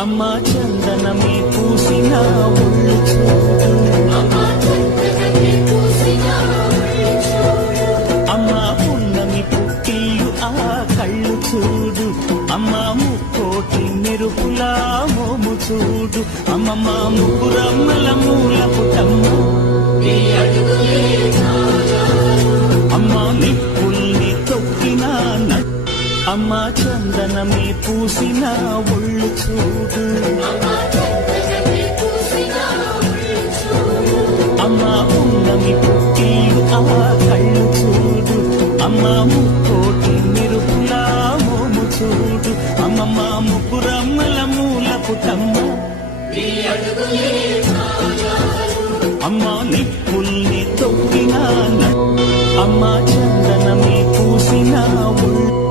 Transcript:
అమ్మా చందనమే పూసిన ఒళ్ళు చూడు, అమ్మా పున్నమి పుట్టిల్లు ఆ కళ్ళు చూడు, అమ్మా ముక్కోటి మెరుపులా మోము చూడు, అమ్మమ్మ ముగ్గురమ్మల మూల పుటమ్మ, అమ్మా నిప్పుల్ని తొక్కిన అమ్మా చందనమే పూసిన ఒళ్ళు చూడు, అమ్మా ఉన్నమి పుట్టిల్లు ఆ కళ్ళు చూడు, అమ్మా ముక్కోటి మెరుపులా మోము చూడు, అమ్మమ్మ ముగ్గురమ్మల మూల పుటమ్మ, అమ్మా నిప్పుల్ని తొక్కిన అమ్మా చందనమే పూసిన ఒళ్ళు